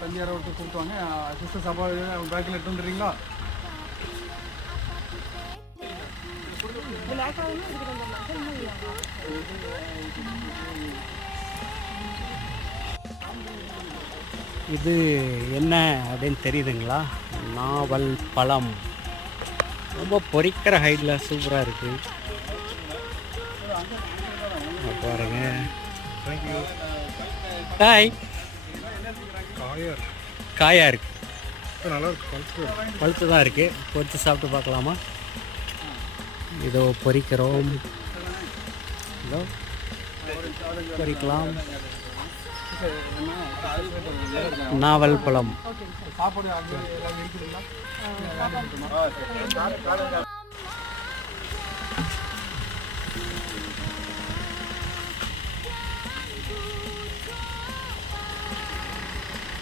தண்ணி யாரோ ஒருத்தர் கொடுத்துவாங்க. சிஸ்டர் சாப்பாடு பேக்கில் எடுத்து வந்துடுறீங்களா? இது என்ன அப்படின்னு தெரியுதுங்களா? நாவல் பழம். ரொம்ப பொரிக்கிற ஹைட்டில் சூப்பராக இருக்குது பாருங்க. ஹாய். காயாக இருக்கு, நல்லா இருக்கு. பழுத்து தான் இருக்குது. பொரித்து சாப்பிட்டு பார்க்கலாமா? இதோ பொரிக்கிறோம். இதோ பொரிக்கலாம். நாவல் பழம். சாப்பாடு இருக்குதுங்களா?